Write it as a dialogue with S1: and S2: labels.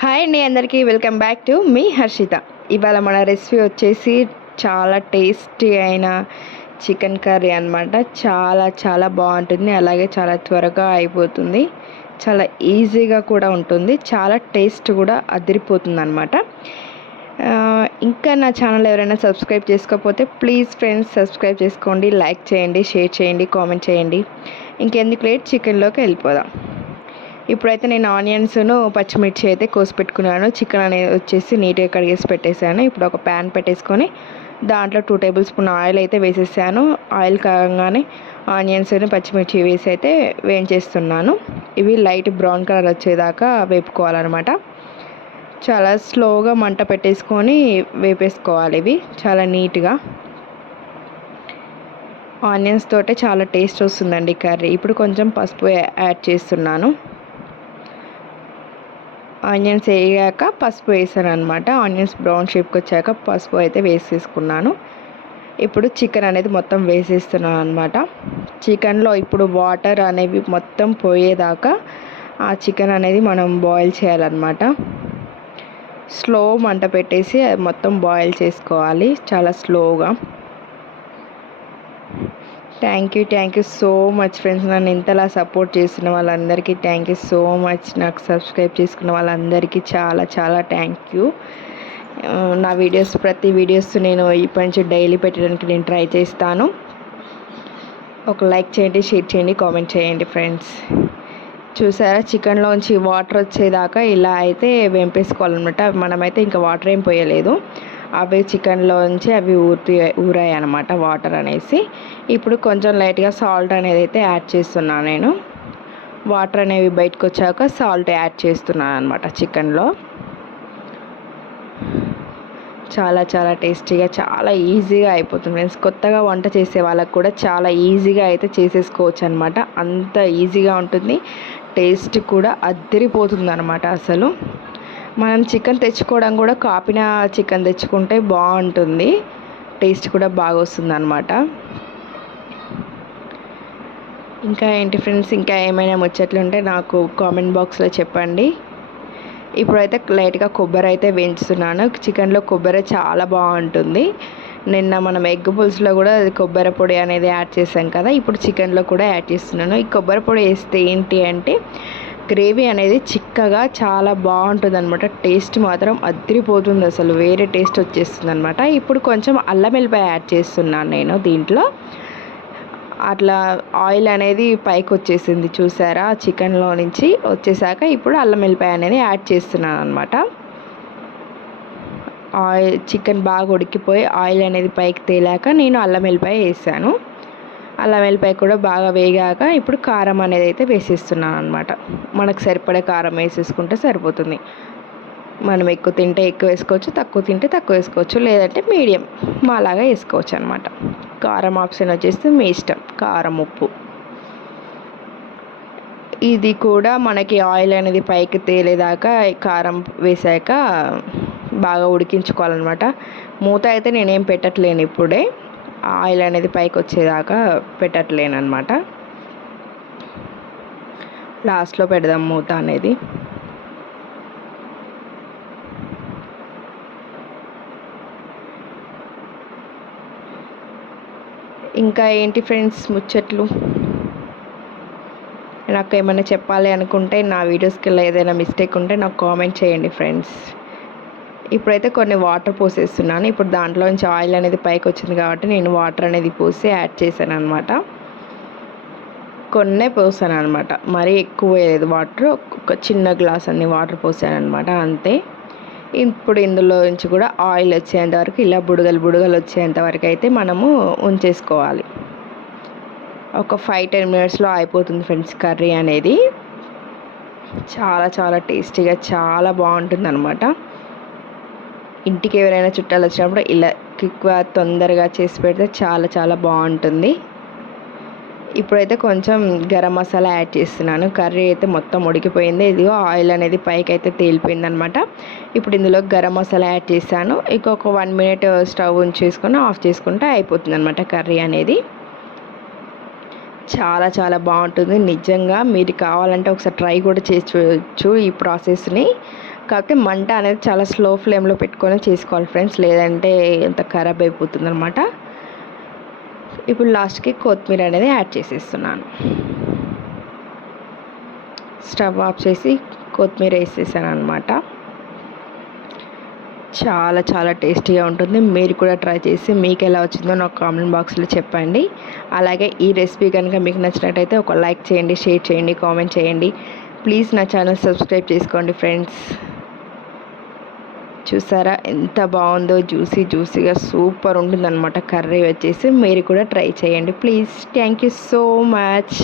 S1: Hi అండి అందరికీ welcome back to మీ హర్షిత. ఇవాళ మన రెసిపీ వచ్చేసి చాలా టేస్టీ అయిన చికెన్ కర్రీ అనమాట చాలా చాలా బాగుంటుంది. అలాగే చాలా త్వరగా అయిపోతుంది. చాలా ఈజీగా కూడా ఉంటుంది. చాలా టేస్ట్ కూడా అదిరిపోతుంది అనమాట ఇంకా నా ఛానల్ ఎవరైనా సబ్స్క్రైబ్ చేసుకోకపోతే ప్లీజ్ ఫ్రెండ్స్ సబ్స్క్రైబ్ చేసుకోండి. లైక్ చేయండి షేర్ చేయండి కామెంట్ చేయండి. ఇంకెందుకు లేట్? చికెన్లోకి వెళ్ళిపోదాం. ఇప్పుడైతే నేను ఆనియన్స్ను పచ్చిమిర్చి అయితే కోసి పెట్టుకున్నాను. చికెన్ అనేది వచ్చేసి నీట్గా కడిగేసి పెట్టేశాను. ఇప్పుడు ఒక ప్యాన్ పెట్టేసుకొని దాంట్లో టూ టేబుల్ స్పూన్ ఆయిల్ అయితే వేసేసాను. ఆయిల్ కాగానే ఆనియన్స్ పచ్చిమిర్చి వేసి అయితే వేయించేస్తున్నాను. ఇవి లైట్ బ్రౌన్ కలర్ వచ్చేదాకా వేపుకోవాలన్నమాట. చాలా స్లోగా మంట పెట్టేసుకొని వేపేసుకోవాలి ఇవి. చాలా నీట్గా. ఆనియన్స్ తోటే చాలా టేస్ట్ వస్తుందండి కర్రీ. ఇప్పుడు కొంచెం పసుపు యాడ్ చేస్తున్నాను. ఆనియన్స్ వేగాక పసుపు వేసాను అనమాట ఆనియన్స్ బ్రౌన్ షేప్కి వచ్చాక పసుపు అయితే వేసేసుకున్నాను. ఇప్పుడు చికెన్ అనేది మొత్తం వేసేస్తున్నాను అనమాట చికెన్లో ఇప్పుడు వాటర్ అనేవి మొత్తం పోయేదాకా ఆ చికెన్ అనేది మనం బాయిల్ చేయాలన్నమాట. స్లో మంట పెట్టేసి అది మొత్తం బాయిల్ చేసుకోవాలి. చాలా స్లోగా. Thank you thank you so much friends నన్ను ఇంతలా సపోర్ట్ చేసిన వాళ్ళందరికీ థ్యాంక్ యూ సో మచ్ నాకు సబ్స్క్రైబ్ చేసుకున్న వాళ్ళందరికీ చాలా చాలా థ్యాంక్ యూ నా వీడియోస్ ప్రతి వీడియోస్ నేను ఇప్పటి నుంచి డైలీ పెట్టడానికి నేను ట్రై చేస్తాను. ఒక లైక్ చేయండి షేర్ చేయండి కామెంట్ చేయండి ఫ్రెండ్స్ చూసారా? చికెన్లోంచి వాటర్ వచ్చేదాకా ఇలా అయితే వేంపేసుకోవాలన్నమాట. మనమైతే ఇంకా వాటర్ ఏం పోయలేదు. అవి చికెన్లోంచి అవి ఊరి ఊరాయి అనమాట వాటర్ అనేసి. ఇప్పుడు కొంచెం లైట్గా సాల్ట్ అనేది అయితే యాడ్ చేస్తున్నాను నేను. వాటర్ అనేవి బయటకు వచ్చాక సాల్ట్ యాడ్ చేస్తున్నాను అనమాట చికెన్లో. చాలా చాలా టేస్టీగా చాలా ఈజీగా అయిపోతుంది ఫ్రెండ్స్. కొత్తగా వంట చేసే వాళ్ళకి కూడా చాలా ఈజీగా అయితే చేసేసుకోవచ్చు అనమాట అంత ఈజీగా ఉంటుంది. టేస్ట్ కూడా అద్దరిపోతుంది అనమాట అసలు. మనం చికెన్ తెచ్చుకోవడం కూడా కాపిన చికెన్ తెచ్చుకుంటే బాగుంటుంది. టేస్ట్ కూడా బాగా వస్తుంది అనమాట ఇంకా ఏంటి ఫ్రెండ్స్? ఇంకా ఏమైనా ముచ్చట్లు ఉంటే నాకు కామెంట్ బాక్స్లో చెప్పండి. ఇప్పుడైతే లైట్గా కొబ్బరి అయితే వేయించుతున్నాను. చికెన్లో కొబ్బరి చాలా బాగుంటుంది. నిన్న మనం ఎగ్ పులుసులో కూడా కొబ్బరి పొడి అనేది యాడ్ చేసాం కదా ఇప్పుడు చికెన్లో కూడా యాడ్ చేస్తున్నాను. ఈ కొబ్బరి పొడి వేస్తే ఏంటి అంటే గ్రేవీ అనేది చిక్కగా చాలా బాగుంటుంది అనమాట టేస్ట్ మాత్రం అద్దరిపోతుంది అసలు వేరే టేస్ట్ వచ్చేస్తుంది అనమాట ఇప్పుడు కొంచెం అల్లం వెల్లిపాయ యాడ్ చేస్తున్నాను నేను దీంట్లో. అట్లా ఆయిల్ అనేది పైకి వచ్చేసింది చూసారా? చికెన్లో నుంచి వచ్చేసాక ఇప్పుడు అల్లం వెల్లిపాయ అనేది యాడ్ చేస్తున్నాను అనమాట ఆయిల్ చికెన్ బాగా ఉడికిపోయి ఆయిల్ అనేది పైకి తేలాక నేను అల్లం వెల్లిపాయ వేసాను. అల్లం వెల్లిపాయ కూడా బాగా వేగాక ఇప్పుడు కారం అనేది అయితే వేసేస్తున్నాను అనమాట మనకు సరిపడే కారం వేసేసుకుంటే సరిపోతుంది. మనం ఎక్కువ తింటే ఎక్కువ వేసుకోవచ్చు తక్కువ తింటే తక్కువ వేసుకోవచ్చు లేదంటే మీడియం మాలాగా వేసుకోవచ్చు అనమాట కారం ఆప్షన్ వచ్చేసి మీ ఇష్టం కారం ఉప్పు. ఇది కూడా మనకి ఆయిల్ అనేది పైకి తేలేదాకా కారం వేసాక బాగా ఉడికించుకోవాలన్నమాట. మూత అయితే నేనేం పెట్టట్లేను ఇప్పుడే. ఆయిల్ అనేది పైకి వచ్చేదాకా పెట్టట్లేను అనమాట లాస్ట్లో పెడదాం మూత అనేది. ఇంకా ఏంటి ఫ్రెండ్స్ ముచ్చట్లు? నాకు ఏమైనా చెప్పాలి అనుకుంటే నా వీడియోస్కి ఏదైనా మిస్టేక్ ఉంటే నాకు కామెంట్ చేయండి ఫ్రెండ్స్. ఇప్పుడైతే కొన్ని వాటర్ పోసేస్తున్నాను. ఇప్పుడు దాంట్లోంచి ఆయిల్ అనేది పైకి వచ్చింది కాబట్టి నేను వాటర్ అనేది పోసి యాడ్ చేశాను అనమాట కొన్నే పోసాను అనమాట మరీ ఎక్కువ వేయలేదు వాటర్. ఒక చిన్న గ్లాస్ అన్ని వాటర్ పోసాను అనమాట అంతే. ఇప్పుడు ఇందులో నుంచి కూడా ఆయిల్ వచ్చేంత వరకు ఇలా బుడగలు బుడగలు వచ్చేంత వరకు అయితే మనము ఉంచేసుకోవాలి. ఒక ఫైవ్ టెన్ మినిట్స్లో అయిపోతుంది ఫ్రెండ్స్ కర్రీ అనేది. చాలా చాలా టేస్టీగా చాలా బాగుంటుంది అనమాట ఇంటికి ఎవరైనా చుట్టాలు వచ్చినప్పుడు ఇలా క్విక్గా తొందరగా చేసి పెడితే చాలా చాలా బాగుంటుంది. ఇప్పుడైతే కొంచెం గరం మసాలా యాడ్ చేస్తున్నాను. కర్రీ అయితే మొత్తం ఉడికిపోయింది. ఇదిగో ఆయిల్ అనేది పైకి అయితే తేలిపోయింది అనమాట ఇప్పుడు ఇందులో గరం మసాలా యాడ్ చేశాను. ఇంకొక వన్ మినిట్ స్టవ్ ఉంచేసుకొని ఆఫ్ చేసుకుంటే అయిపోతుంది అనమాట కర్రీ అనేది. చాలా చాలా బాగుంటుంది. నిజంగా మీరు కావాలంటే ఒకసారి ట్రై కూడా చేసి చూడవచ్చు ఈ ప్రాసెస్ని. కాకపోతే మంట అనేది చాలా స్లో ఫ్లేమ్లో పెట్టుకొని చేసుకోవాలి ఫ్రెండ్స్ లేదంటే ఎంత ఖరాబ్ అయిపోతుంది అనమాట ఇప్పుడు లాస్ట్కి కొత్తిమీర అనేది యాడ్ చేసేస్తున్నాను. స్టవ్ ఆఫ్ చేసి కొత్తిమీర వేసేసాను అనమాట చాలా చాలా టేస్టీగా ఉంటుంది. మీరు కూడా ట్రై చేసి మీకు ఎలా వచ్చిందో నాకు కామెంట్ బాక్స్లో చెప్పండి. అలాగే ఈ రెసిపీ కనుక మీకు నచ్చినట్టయితే ఒక లైక్ చేయండి షేర్ చేయండి కామెంట్ చేయండి. ప్లీజ్ నా ఛానల్ సబ్స్క్రైబ్ చేసుకోండి ఫ్రెండ్స్ చూసారా? ఎంత బాగుందో జ్యూసీ జ్యూసీగా సూపర్ ఉంటుందన్నమాట. కర్రీ వచ్చేసి మీరు కూడా ట్రై చేయండి. Please thank you so much.